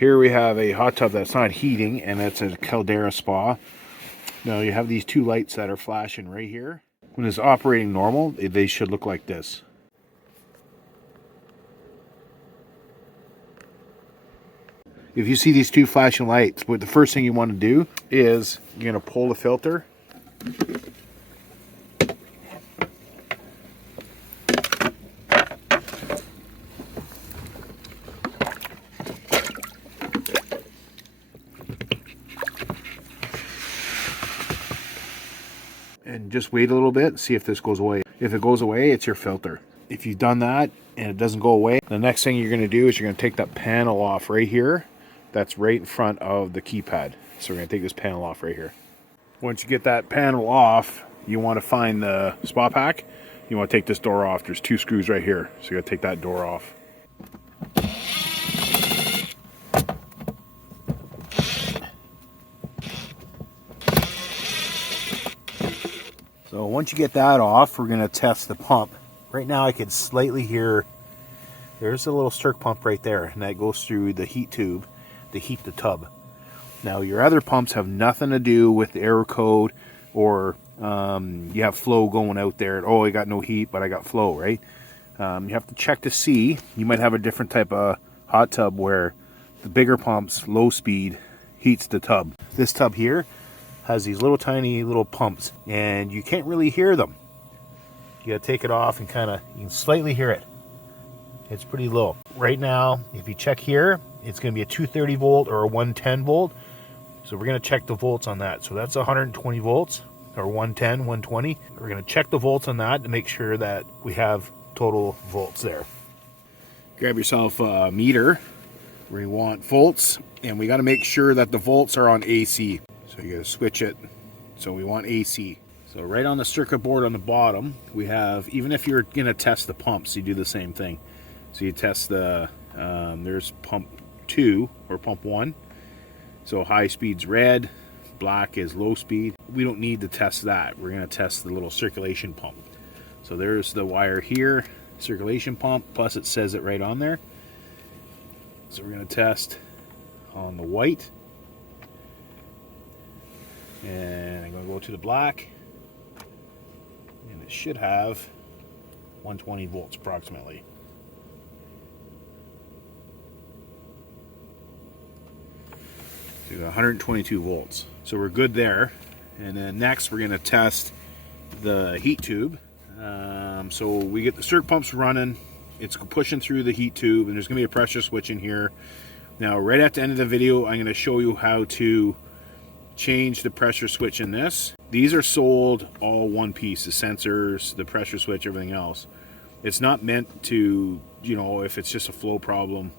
Here we have a hot tub that's not heating, and it's a Caldera Spa. Now you have these two lights that are flashing right here. When it's operating normal, they should look like this. If you see these two flashing lights, the first thing you want to do is you're going to pull the filter. And just wait a little bit, see if this goes away. If it goes away, it's your filter. If you've done that and it doesn't go away, the next thing you're going to do is you're going to take that panel off right here. That's right in front of the keypad. So we're going to take this panel off right here. Once you get that panel off, you want to find the spa pack. You want to take this door off. There's two screws right here. So you got to take that door off. So once you get that off, we're going to test the pump. Right now I can slightly hear, there's a little circ pump right there, and that goes through the heat tube to heat the tub. Now your other pumps have nothing to do with the error code, or you have flow going out there. Oh, I got no heat, but I got flow, right? You have to check to see. You might have a different type of hot tub where the bigger pumps, low speed, heats the tub. This tub here has these little tiny little pumps, and you can't really hear them. You gotta take it off and you can slightly hear it. It's pretty low. Right now, if you check here, it's gonna be a 230 volt or a 110 volt. So we're gonna check the volts on that. So that's 120 volts or 110, 120. We're gonna check the volts on that to make sure that we have total volts there. Grab yourself a meter. We want volts, and we gotta make sure that the volts are on AC. So you gotta switch it. So we want AC. So right on the circuit board on the bottom, we have, even if you're gonna test the pumps, you do the same thing. So you test the, there's pump 2 or pump 1. So high speed's red, black is low speed. We don't need to test that. We're gonna test the little circulation pump. So there's the wire here, circulation pump, plus it says it right on there. So we're gonna test on the white. And I'm gonna go to the black. And it should have 120 volts approximately. So 122 volts. So we're good there. And then next we're going to test the heat tube. So we get the circ pumps running. It's pushing through the heat tube, and there's going to be a pressure switch in here. Now right at the end of the video, I'm going to show you how to change the pressure switch in this. These are sold all one piece, the sensors, the pressure switch, everything else. It's not meant to, if it's just a flow problem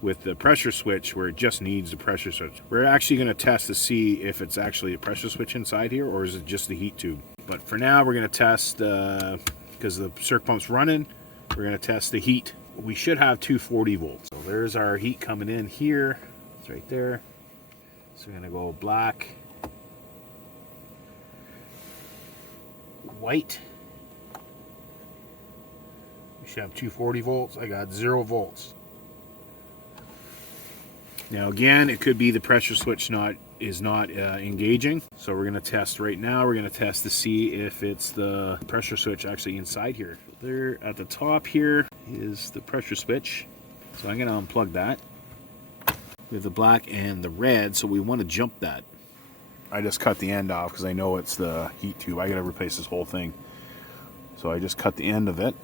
with the pressure switch where it just needs the pressure switch. We're actually going to test to see if it's actually a pressure switch inside here, or is it just the heat tube. But for now we're going to test, because the circ pump's running, we're going to test the heat. We should have 240 volts. So there's our heat coming in here. It's right there. So we're going to go black, white. We should have 240 volts. I got 0 volts. Now again, it could be the pressure switch is not engaging. So we're going to test right now. We're going to test to see if it's the pressure switch actually inside here. There at the top here is the pressure switch. So I'm going to unplug that. We have the black and the red, so we want to jump that. I just cut the end off because I know it's the heat tube. I got to replace this whole thing. So I just cut the end of it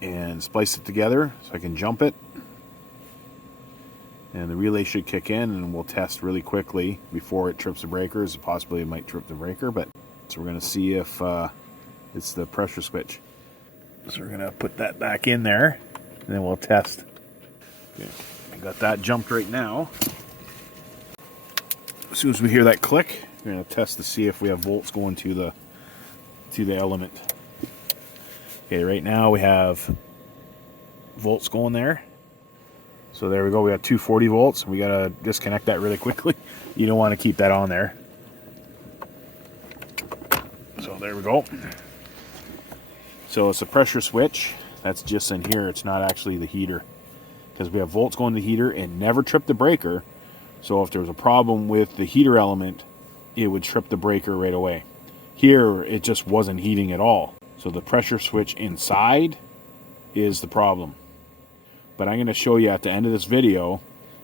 and splice it together so I can jump it. And the relay should kick in, and we'll test really quickly before it trips the breakers. Possibly it might trip the breaker, but so we're going to see if it's the pressure switch. So we're going to put that back in there, and then we'll test. Okay. I got that jumped right now. As soon as we hear that click, we're going to test to see if we have volts going to the element. Okay, right now we have volts going there. So there we go, we got 240 volts. We gotta disconnect that really quickly. You don't want to keep that on there. So there we go. So it's a pressure switch. That's just in here. It's not actually the heater. because we have volts going to the heater and never tripped the breaker. So if there was a problem with the heater element, it would trip the breaker right away. Here, it just wasn't heating at all. So the pressure switch inside is the problem. But I'm going to show you at the end of this video,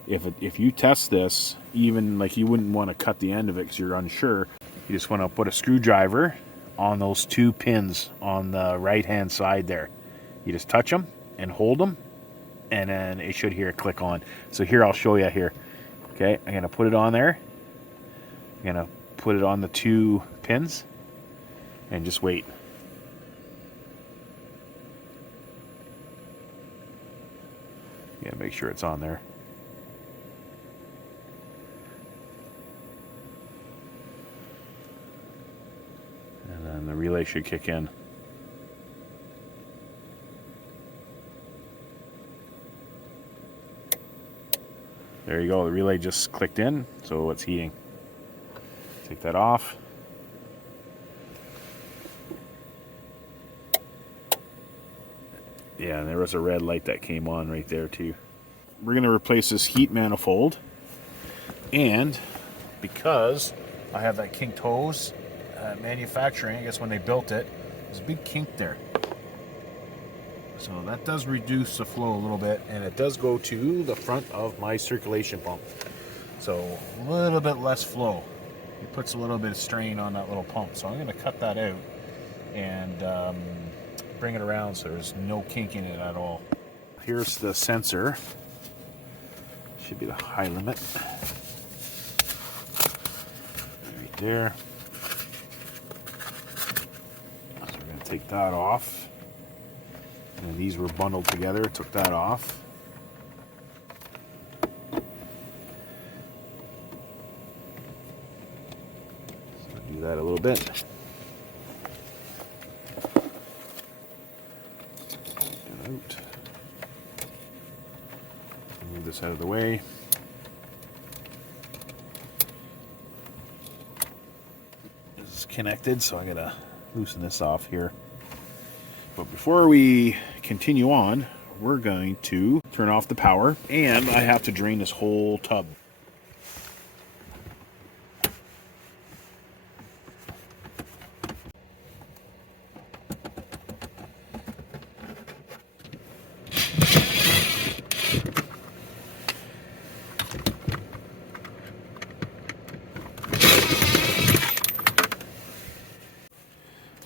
if you test this, even like you wouldn't want to cut the end of it because you're unsure. You just want to put a screwdriver on those 2 pins on the right hand side there. You just touch them and hold them, and then it should here click on. So here, I'll show you here. Okay, I'm going to put it on there. I'm going to put it on the 2 pins and just wait. Yeah, make sure it's on there. And then the relay should kick in. There you go, the relay just clicked in, so it's heating. Take that off. Yeah, and there was a red light that came on right there too. We're going to replace this heat manifold, and because I have that kinked hose manufacturing, I guess when they built it, there's a big kink there. So that does reduce the flow a little bit, and it does go to the front of my circulation pump. So a little bit less flow. It puts a little bit of strain on that little pump. So I'm going to cut that out and bring it around so there's no kink in it at all. Here's the sensor. Should be the high limit. Right there. So we're going to take that off. And these were bundled together, took that off. So do that a little bit. Get out. Move this out of the way. This is connected, so I gotta loosen this off here. But before we continue on, we're going to turn off the power, and I have to drain this whole tub.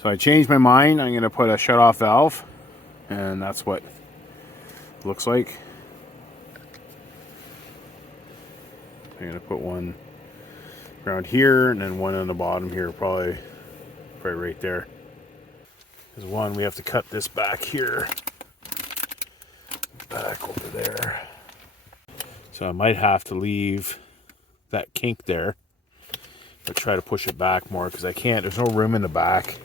So I changed my mind. I'm going to put a shut-off valve, and that's what it looks like. I'm going to put one around here, and then one on the bottom here, probably right there. There's one, we have to cut this back here, back over there. So I might have to leave that kink there, but try to push it back more, because I can't, there's no room in the back.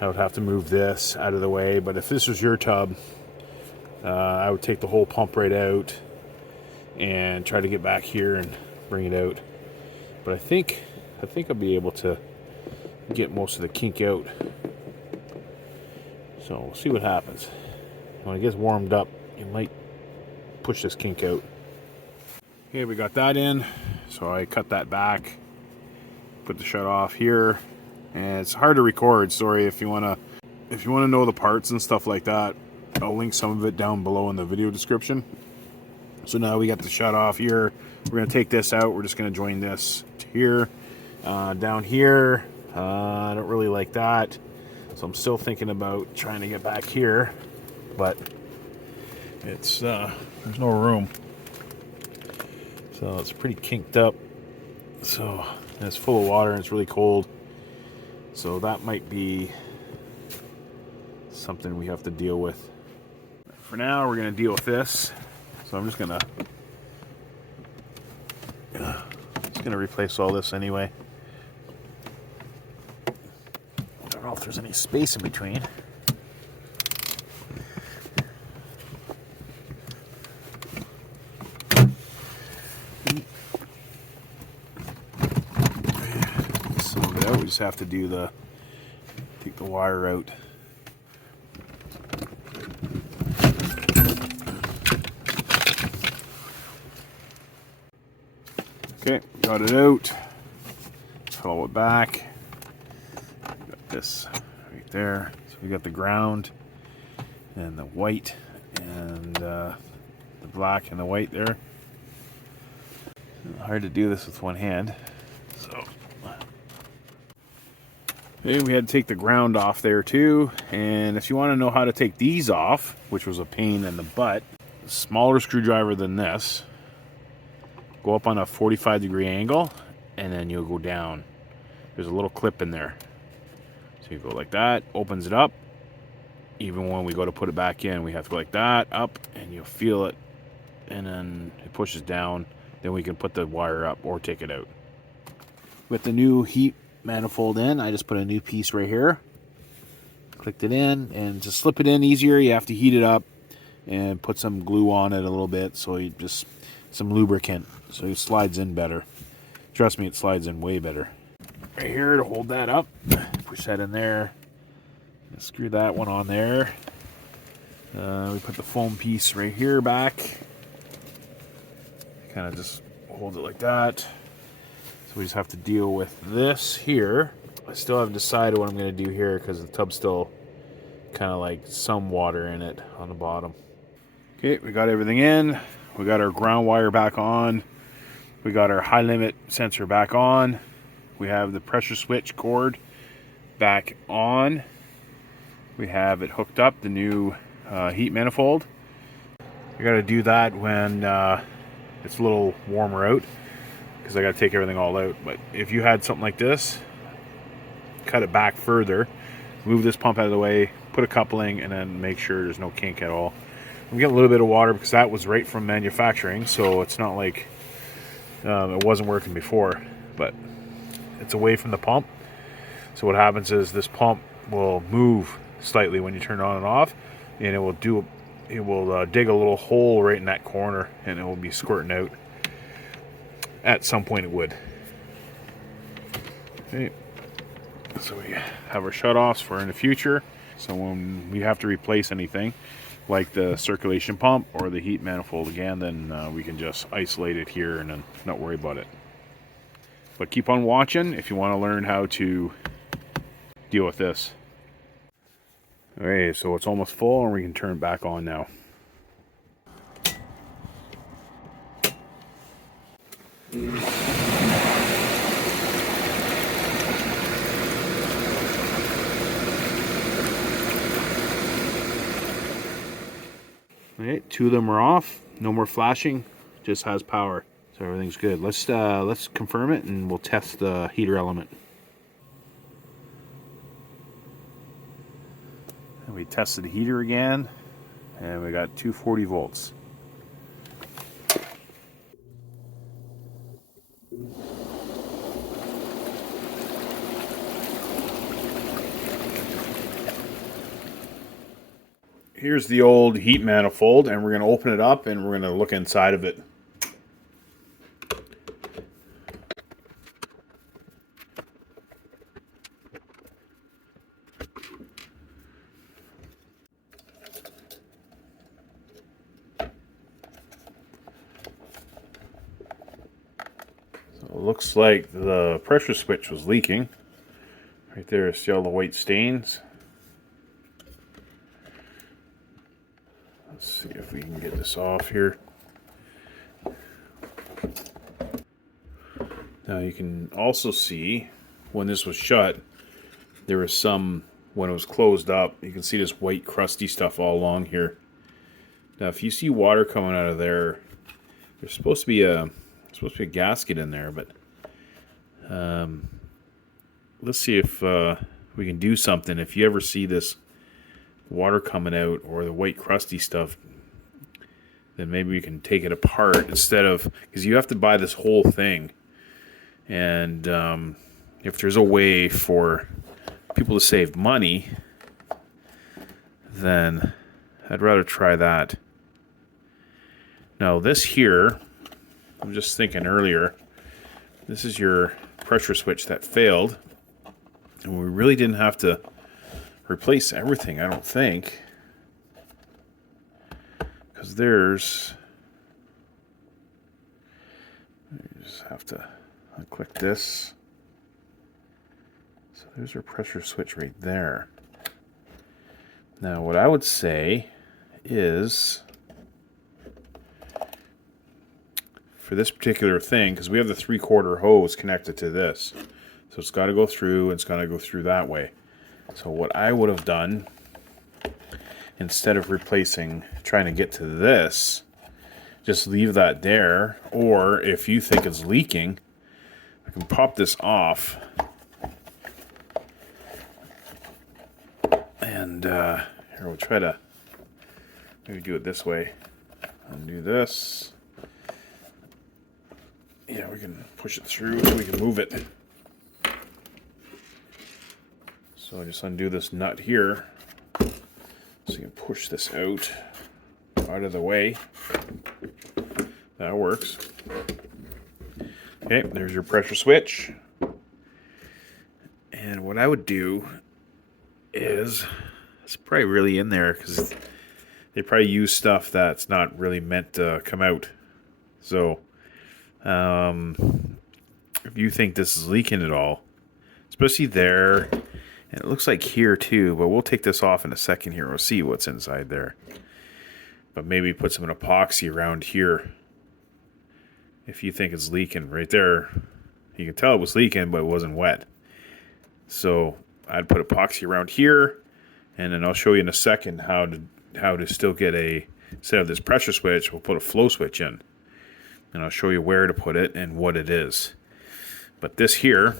I would have to move this out of the way, but if this was your tub, I would take the whole pump right out and try to get back here and bring it out. But I think I'll be able to get most of the kink out. So we'll see what happens. When it gets warmed up, you might push this kink out. Okay, we got that in, so I cut that back, put the shut off here. And it's hard to record, sorry. If you wanna know the parts and stuff like that, I'll link some of it down below in the video description. So now we got the shut off here. We're gonna take this out. We're just gonna join this to here. Down here, I don't really like that. So I'm still thinking about trying to get back here, but it's there's no room. So it's pretty kinked up. So and it's full of water and it's really cold. So that might be something we have to deal with. For now, we're going to deal with this. So I'm just going to replace all this anyway. I don't know if there's any space in between. We just have to do take the wire out. Okay, got it out. Follow it back. Got this right there. So we got the ground and the white and the black and the white there. Hard to do this with one hand. So okay, we had to take the ground off there too. And if you want to know how to take these off, which was a pain in the butt, a smaller screwdriver than this, go up on a 45-degree angle and then you'll go down. There's a little clip in there. So you go like that, opens it up. Even when we go to put it back in, we have to go like that, up, and you'll feel it. And then it pushes down. Then we can put the wire up or take it out. With the new heat manifold in, I just put a new piece right here. Clicked it in, and to slip it in easier, you have to heat it up and put some glue on it a little bit, so you just some lubricant, so it slides in better. Trust me, it slides in way better. Right here to hold that up, push that in there, screw that one on there. We put the foam piece right here back, kind of just hold it like that. So we just have to deal with this here. I still haven't decided what I'm going to do here because the tub's still kind of like some water in it on the bottom. Okay, we got everything in. We got our ground wire back on. We got our high limit sensor back on. We have the pressure switch cord back on. We have it hooked up, the new heat manifold. You got to do that when it's a little warmer out, because I got to take everything all out. But if you had something like this, cut it back further, move this pump out of the way, put a coupling, and then make sure there's no kink at all. I'm getting a little bit of water because that was right from manufacturing, so it's not like it wasn't working before, but it's away from the pump. So what happens is this pump will move slightly when you turn it on and off, and it will dig a little hole right in that corner, and it will be squirting out. At some point it would. Okay. So we have our shutoffs for in the future. So when we have to replace anything, like the circulation pump or the heat manifold again, then we can just isolate it here and then not worry about it. But keep on watching if you want to learn how to deal with this. Okay, so it's almost full and we can turn it back on now. Alright, 2 of them are off. No more flashing, just has power. So everything's good. Let's confirm it and we'll test the heater element. And we tested the heater again, and we got 240 volts. Here's the old heat manifold, and we're going to open it up and we're going to look inside of it. So it looks like the pressure switch was leaking. Right there, see all the white stains. Let's see if we can get this off here. Now you can also see when this was shut, there was some, when it was closed up, you can see this white crusty stuff all along here. Now if you see water coming out of there, there's supposed to be a gasket in there, but let's see if we can do something. If you ever see this water coming out or the white crusty stuff, then maybe we can take it apart instead of, because you have to buy this whole thing. And if there's a way for people to save money, then I'd rather try that. Now this here, I'm just thinking earlier, this is your pressure switch that failed, and we really didn't have to replace everything, I don't think, because there's You just have to unclick this. So there's our pressure switch right there. Now what I would say is, for this particular thing, because we have the 3/4 hose connected to this, so it's got to go through, and it's got to go through that way. So what I would have done, instead of trying to get to this, just leave that there. Or if you think it's leaking, I can pop this off, and here we'll try to maybe do it this way. Undo this. Yeah, we can push it through so we can move it. So I just undo this nut here so you can push this out of the way. That works. Okay, there's your pressure switch. And what I would do is, it's probably really in there because they probably use stuff that's not really meant to come out. So if you think this is leaking at all, especially there, and it looks like here too, but we'll take this off in a second here. We'll see what's inside there. But maybe put some epoxy around here. If you think it's leaking right there, you can tell it was leaking, but it wasn't wet. So I'd put epoxy around here, and then I'll show you in a second how to still get instead of this pressure switch, we'll put a flow switch in. And I'll show you where to put it and what it is. But this here,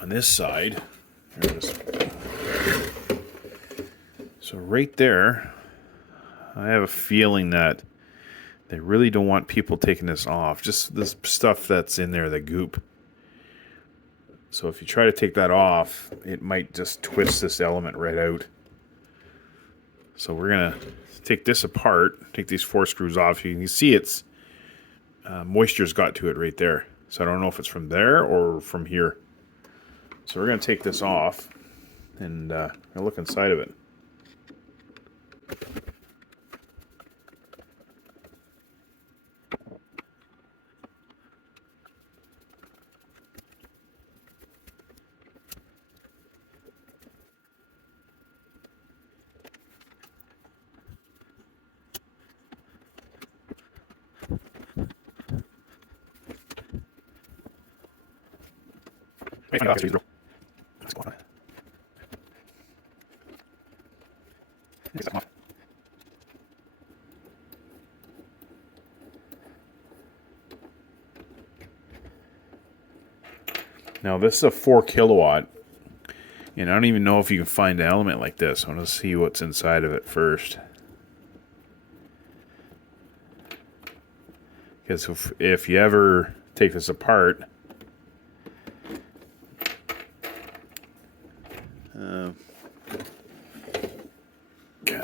on this side, so right there, I have a feeling that they really don't want people taking this off. Just this stuff that's in there, the goop. So if you try to take that off, it might just twist this element right out. So we're going to take this apart, take these 4 screws off. You can see it's moisture's got to it right there. So I don't know if it's from there or from here. So we're going to take this off and look inside of it. Now this is a 4 kilowatt, and I don't even know if you can find an element like this. I want to see what's inside of it first. Because if you ever take this apart, kind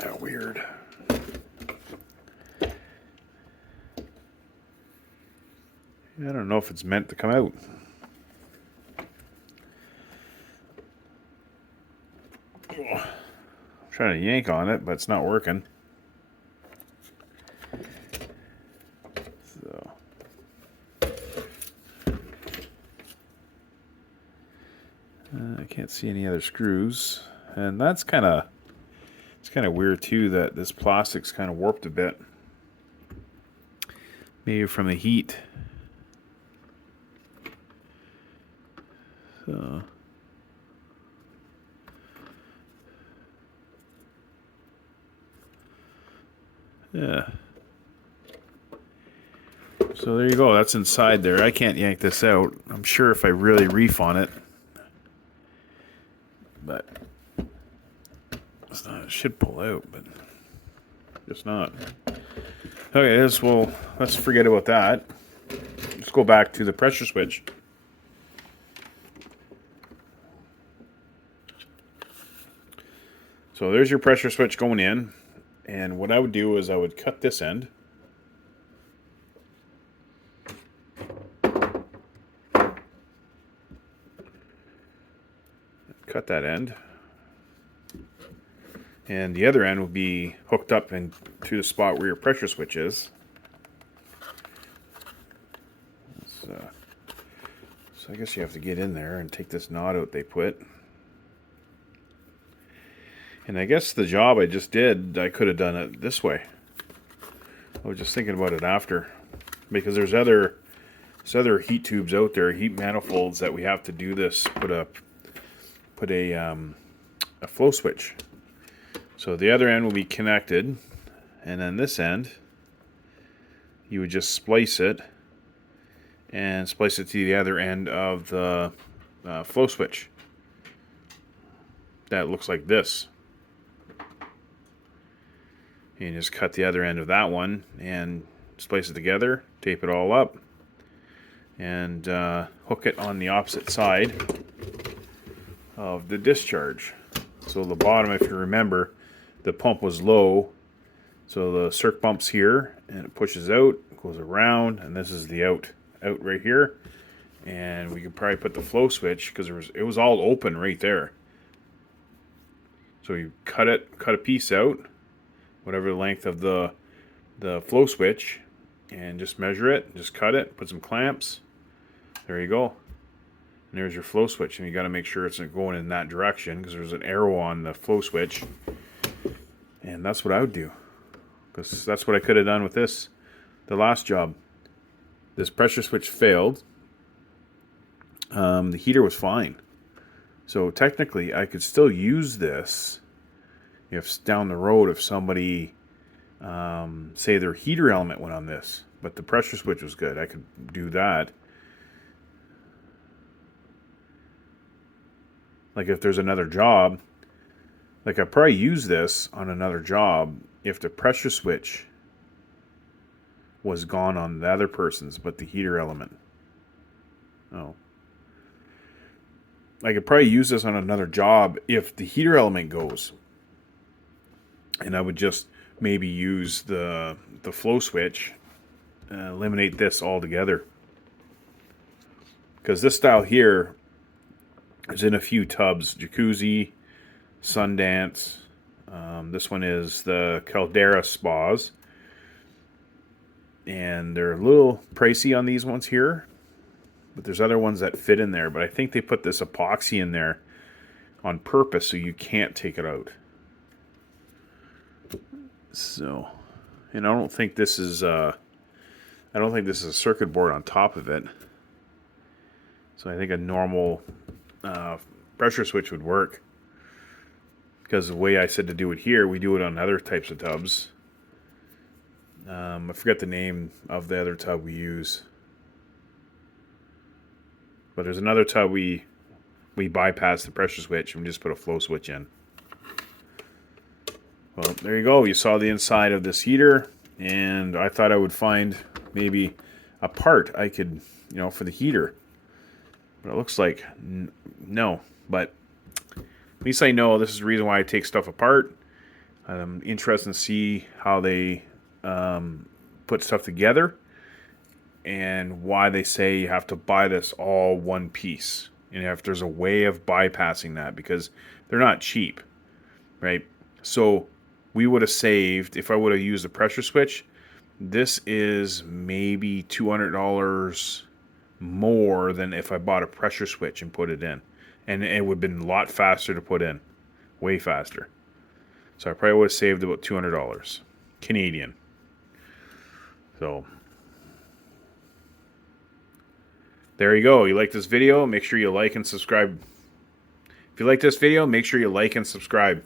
of weird. I don't know if it's meant to come out. I'm trying to yank on it, but it's not working. So I can't see any other screws, and that's kind of weird too. That this plastic's kind of warped a bit, maybe from the heat. So. Yeah. So there you go. That's inside there. I can't yank this out. I'm sure if I really reef on it. But it should pull out, but just not. Okay, let's forget about that. Let's go back to the pressure switch. So there's your pressure switch going in. And what I would do is I would cut this end. Cut that end. And the other end will be hooked up to the spot where your pressure switch is. So I guess you have to get in there and take this knot out they put. And I guess the job I just did, I could have done it this way. I was just thinking about it after, because there's other heat tubes out there, heat manifolds that we have to do this. Put a flow switch. So the other end will be connected, and then this end, you would just splice it and splice it to the other end of the flow switch. That looks like this. And just cut the other end of that one and splice it together, tape it all up, and hook it on the opposite side of the discharge. So the bottom, if you remember, the pump was low, so the circ pump's here, and it pushes out, goes around, and this is the out right here. And we could probably put the flow switch, because it was all open right there. So you cut a piece out, whatever the length of the flow switch, and just measure it, just cut it, put some clamps. There you go. And there's your flow switch, and you got to make sure it's going in that direction, because there's an arrow on the flow switch. And that's what I would do, because that's what I could have done with this. The last job, this pressure switch failed. The heater was fine, so technically I could still use this if down the road, if somebody say their heater element went on this, but the pressure switch was good, I could do that. Like if there's another job, like I probably use this on another job if the pressure switch was gone on the other person's, but the heater element. Oh. I could probably use this on another job if the heater element goes. And I would just maybe use the flow switch, eliminate this altogether. Because this style here is in a few tubs: Jacuzzi, Sundance. This one is the Caldera Spas. And they're a little pricey on these ones here, but there's other ones that fit in there. But I think they put this epoxy in there on purpose so you can't take it out. So, and I don't think this is a circuit board on top of it. So I think a normal pressure switch would work, because the way I said to do it here, we do it on other types of tubs. I forget the name of the other tub we use, but there's another tub we bypass the pressure switch and we just put a flow switch in. Well, there you go. You saw the inside of this heater, and I thought I would find maybe a part I could, for the heater. But it looks like no. But at least I know this is the reason why I take stuff apart. I'm interested to see how they put stuff together, and why they say you have to buy this all one piece, and if there's a way of bypassing that, because they're not cheap, right? So we would have saved, if I would have used the pressure switch, this is maybe $200 more than if I bought a pressure switch and put it in, and it would have been a lot faster to put in, way faster. So I probably would have saved about $200 Canadian. So there you go. You like this video? Make sure you like and subscribe. If you like this video, make sure you like and subscribe.